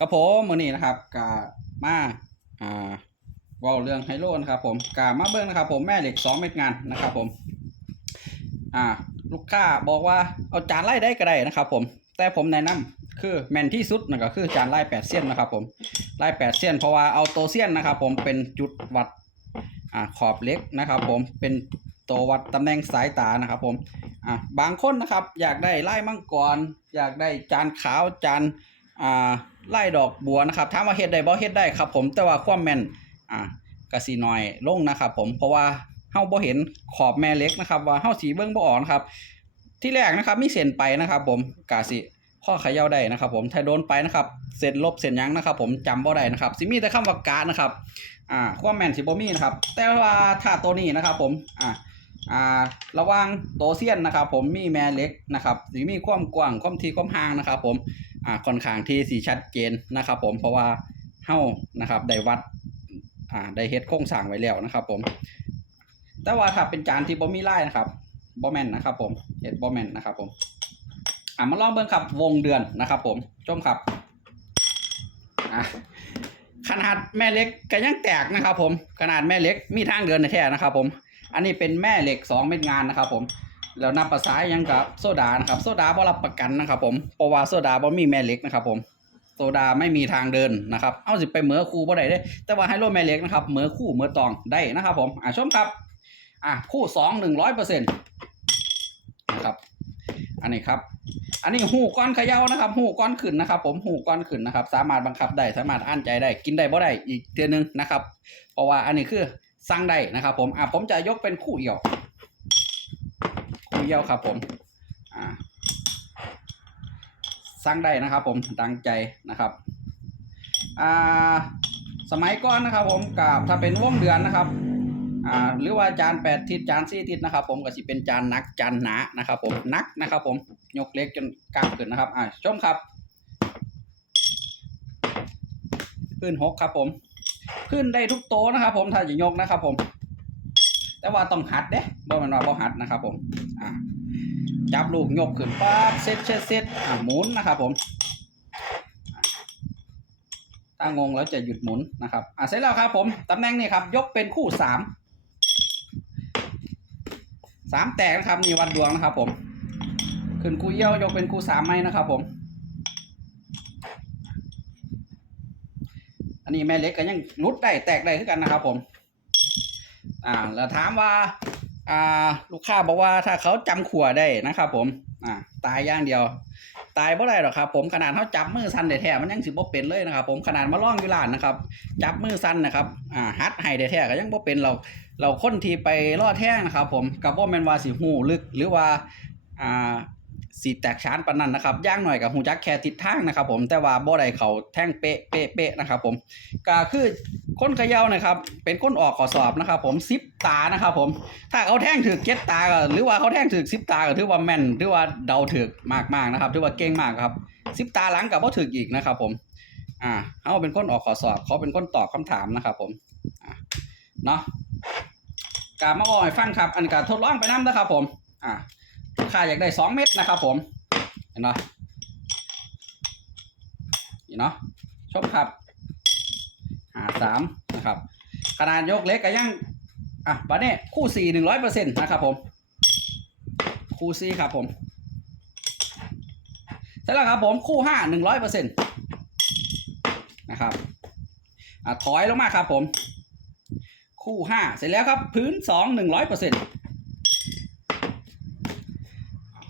กับผมมือนี้นะครับกามาอ่าเว่าเรื่องไฮโลนะครับผมกามาเบิ้งนะครับผมแม่เหล็กสองเม็ดงานนะครับผมอ่าลูกค้าบอกว่าเอาจานไล่ได้ก็ได้นะครับผมแต่ผมแนะนำคือแมนที่สุดนะก็คือจานไล่แปดเส้นนะครับผมไล่แปดเส้นเพราะว่าเอาโตเส้นนะครับผมเป็นจุดวัดอ่าขอบเล็กนะครับผมเป็นตัววัดตำแหน่งสายตานะครับผมอ่าบางคนนะครับอยากได้ไล่มังกร อยากได้จานขาวจาน อ่าไล่ดอกบัวนะครับถามว่าเฮ็ดได้บ่เฮ็ดได้ครับ ผมแต่ว่าความแม่นอ่ากะสิน้อยลงนะครับ ผมเพราะว่าเฮาบ่เห็นขอบแม่เล็กนะครับ ว่าเฮาสีเบิ่งบ่ออกนะครับ ที่แรกนะครับมีเส้นไปนะครับ ผมกะสิข้อขย่าได้นะครับ ผมถ้าโดนไปนะครับเส้นลบเส้นยังนะครับ ผมจำบ่ได้นะครับสิมีแต่คำว่ากะนะครับอ่าความแม่นสิบ่มีนะครับ แต่ว่าถ้าตัวนี้นะครับ ผมอ่าอ่าระว่างโตเซียนนะครับ ผมมีแม่เล็กนะครับสิมีความกว้างความถี่ความห่างนะครับ ผม อ่าค่อนข้างที่สีชัดเจนนะครับผมเพราะว่าเฮ้านะครับได้วัดอ่าได้เฮ็ดโครงสร้างไว้แล้วนะครับ ผม แต่ว่าถ้าเป็นจานที่บ่มีลายนะครับบ่แมนนะครับ ผมเฮ็ดบ่แมนนะครับ ผมอ่ามาลองเบิ่งครับวงเดือนนะครับ ผมชมครับอะขนาดแม่เหล็กก็ยังแตกนะครับ ผมขนาดแม่เหล็กมีทางเดินแท้นะครับ ผม อันนี้เป็นแม่เหล็กสองเม็ดงานนะครับ ผม แล้วนับภาษายังกับโซดานะครับ โซดาบ่รับประกันนะครับ ผมเพราะว่าโซดาบ่มีแม่เหล็กนะครับ ผมโซดาไม่มีทางเดินนะครับ เอาสิไปเหมือคู่บ่ได้เด้แต่ว่าไฮโลแม่เหล็กนะครับเหมือคู่เหมือตองได้นะครับ ผมอะชมครับอะคู่สองหนึ่งร้อยเปอร์เซ็นต์นะครับอันนี้ครับ อันนี้หูก้อนเขย่านะครับ หูก้อนขึ้นนะครับ ผมหูก้อนขึ้นนะครับ สามารถบังคับได้สามารถอ่านใจได้ กินได้บ่ได้อีกเดือนนึงนะครับ เพราะว่าอันนี้คือสั่งได้นะครับ ผมอะผมจะยกเป็นคู่เอี่ยว เยี่ยวครับ ผมอ่าสร้างได้นะครับ ผมดังใจนะครับอ่าสมัยก่อนนะครับ ผมกับถ้าเป็นวงเดือนนะครับอ่าหรือว่าจานแปดทิศจานสี่ทิศนะครับ ผมก็สิเป็นจานนักจานหนานะครับ ผมนักนะครับ ผมยกเล็กจนกลางขึ้นนะครับอ่าชมครับขึ้นหกครับ ผม ขึ้นได้ทุกโต๊ะนะครับ ผมถ้าจะยกนะครับ ผม แต่ว่าต้องหัดเด้บ่มันว่าบ่หัดนะครับ ผม จับลูกยกขึ้นปั๊บเซตเซตเซตหมุนนะครับผมถ้างงแล้วจะหยุดหมุนนะครับอ่าเสร็จแล้วครับผมตำแหน่งนี้ครับ ยกเป็นคู่สามสามแตกนะครับนี่วัดดวงนะครับ ผม ขึ้นคู่เยี่ยวยกเป็นคู่สามไหมนะครับผม อันนี้แม่เล็กก็ยังรุดได้แตกได้คือกันนะครับผม อ่าแล้วถามว่า อ่าลูกค้าบอกว่าถ้าเขาจำขัวได้นะครับผมอ่าตายอย่างเดียว ตายบ่ได้หรอกครับผมขนาดเขาจับมือสั้นได้แท้มันยังสิบ่เป็นเลยนะครับ ผมขนาดมาล่องอยู่ร้านนะครับ จับมือสั้นนะครับอ่าฮัดให้ได้แท้ก็ยังบ่เป็นเรา เราค้นทีไปล่อแท่งนะครับ ผมกับบ่แมนวาสิฮู้ลึกหรือว่าอ่าสีแตกชานปานนั้นนะครับย่างหน่อยกับหูจักแค่ทิศทางนะครับ ผมแต่ว่าบ่ได้เขาแท่งเป๊ะเป๊ะเป๊ะนะครับ ผมก็คือ คนเขย่านะครับ เป็นคนออกข้อสอบนะครับ ผมซิปตานะครับ ผม ถ้าเขาแท่งถือเก็ตตาก็หรือว่าเขาแท่งถือซิปตาก็ถือว่าแม่นถือว่าเดาถือมากๆนะครับถือว่าเก่งมากครับซิปตาหลังกับบ่าถืออีกนะครับ ผม อ่าเขาเป็นคนออกข้อสอบ เขาเป็นคนตอบคำถามนะครับ ผมอ่าเนาะกามาบอกให้ฟังครับ อันนี้ก็ทดลองไปน้ำนะครับ ผม อ่าลูกค้าอยากได้สองเม็ดนะครับ ผมเห็นไหมนี่เนาะชมครับ สามนะครับขนาดยกเล็กก็ยังอะบัดนี้คู่สี่หนึ่งร้อยเปอร์เซ็นต์นะครับผม คู่สี่ครับผมเสร็จแล้วครับผมคู่ห้าหนึ่งร้อยเปอร์เซ็นต์นะครับอะถอยลงมาครับผม คู่ห้าเสร็จแล้วครับพื้นสองหนึ่งร้อยเปอร์เซ็นต์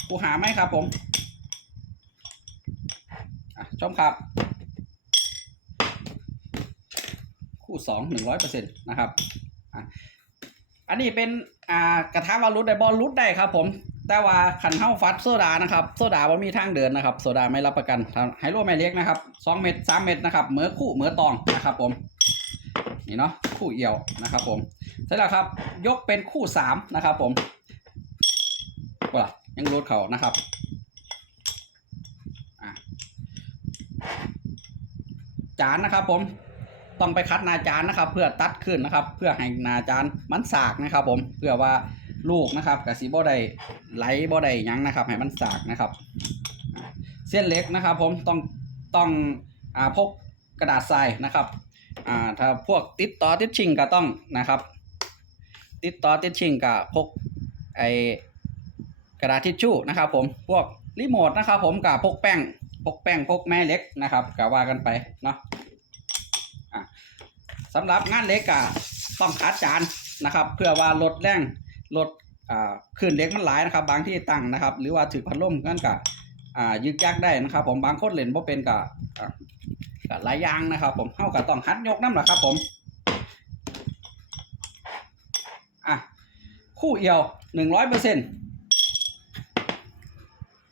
คู่หาไหมครับผมอะชมครับ คู่ สองหนึ่งร้อยเปอร์เซ็นต์นะครับอันนี้เป็นอ่ากระทะวารุดได้บอลรุดได้ครับ ผม แต่ว่าขันเท้าฟัดโซดานะครับโซดาว่ามีทางเดินนะครับโซดาไม่รับประกันไฮโลแม่เล็กนะครับสองเม็ดสามเม็ดนะครับเหมือคู่เหมือตองนะครับผมนี่เนาะคู่เอี่ยวนะครับ ผมเสร็จแล้วครับ ยกเป็นคู่สามนะครับ ผมว่ายังรูดเขานะครับจานนะครับผม ต้องไปคัดนาจานนะครับ เพื่อตัดขึ้นนะครับ เพื่อให้นาจานมันสากนะครับ ผมเพื่อว่าลูกนะครับกับสีบ่ได้ไหลบ่ได้ยั้งนะครับ ให้มันสากนะครับ เส้นเล็กนะครับ ผมต้องต้องอ่าพกกระดาษทรายนะครับอ่าถ้าพวกติดต่อติดชิงก็ต้องนะครับ ติดต่อติดชิงก็พกไอกระดาษทิชชู่นะครับ ผมพวกรีโมทนะครับ ผมกับพกแป้งพกแป้งพกแม่เล็กนะครับก็ว่ากันไปเนาะ สำหรับงานเล็กก็ต้องคัดจานนะครับ เพื่อว่าลดแรงลดอ่าคลื่นเล็กมันหลายนะครับ บางที่ตั้งนะครับ หรือว่าถือพัดลมกันก็อ่ายึกยักได้นะครับ ผมบางคนเล่นบ่เป็นก็อะก็หลายอย่างนะครับ ผมเฮาก็ต้องหัดยกน้ำแหละครับ ผมอะคู่เอียวหนึ่งร้อยเปอร์เซ็นต์